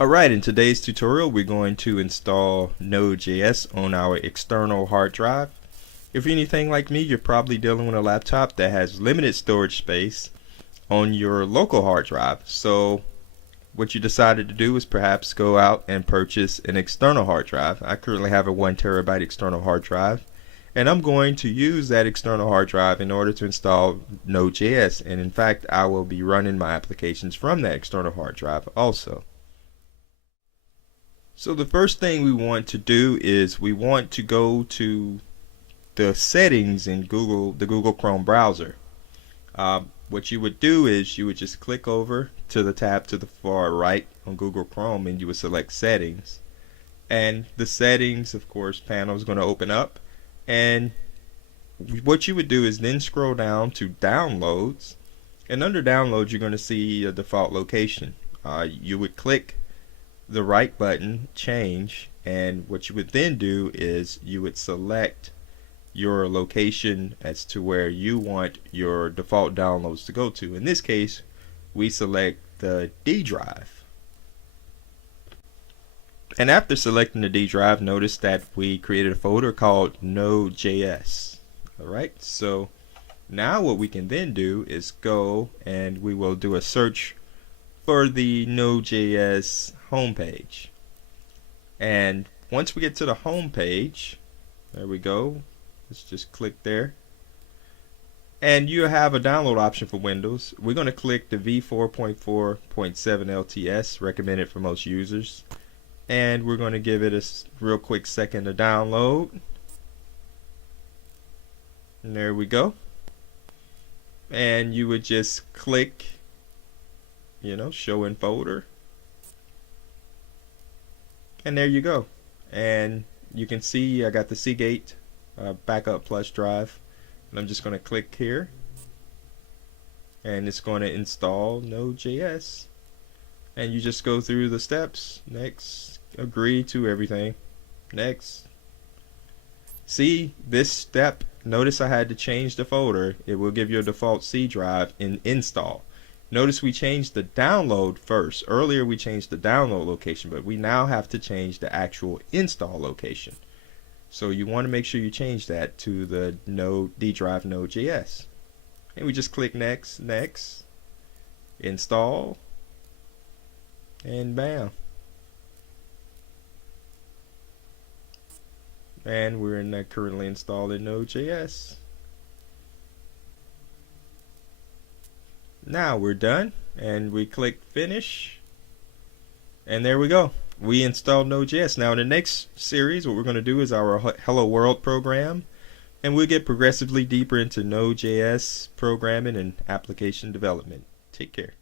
Alright, in today's tutorial we're going to install NodeJs on our external hard drive. If you're anything like me, you're probably dealing with a laptop that has limited storage space on your local hard drive. So what you decided to do is perhaps go out and purchase an external hard drive. I currently have a 1 terabyte external hard drive, and I'm going to use that external hard drive in order to install NodeJs, and in fact I will be running my applications from that external hard drive also. So the first thing we want to do is we want to go to the settings in the Google Chrome browser. What you would do is you would just click over to the tab to the far right on Google Chrome, and you would select settings, and the settings of course panel is going to open up, and what you would do is then scroll down to downloads, and under downloads you're going to see a default location. You would click the right button, change, and what you would then do is you would select your location as to where you want your default downloads to go to. In this case we select the D drive, and after selecting the D drive, notice that we created a folder called NodeJs. Alright, so now what we can then do is go and we will do a search for the NodeJs homepage, and once we get to the home page, there we go, let's just click there, and you have a download option for Windows. We're going to click the v4.4.7 LTS, recommended for most users, and we're going to give it a real quick second to download, and there we go. And you would just click, show in folder, and there you go. And you can see I got the Seagate backup plus drive, and I'm just going to click here, and it's going to install NodeJs, and you just go through the steps. Next, agree to everything, next. See this step, notice I had to change the folder. It will give you a default C drive in install. Notice we changed the download first. Earlier we changed the download location, but we now have to change the actual install location. So you want to make sure you change that to the D drive NodeJs. And we just click next, next, install, and bam. And we're currently installing NodeJs. Now we're done, and we click finish, and there we go. We installed NodeJs. Now in the next series what we're going to do is our Hello World program, and we'll get progressively deeper into NodeJs programming and application development. Take care.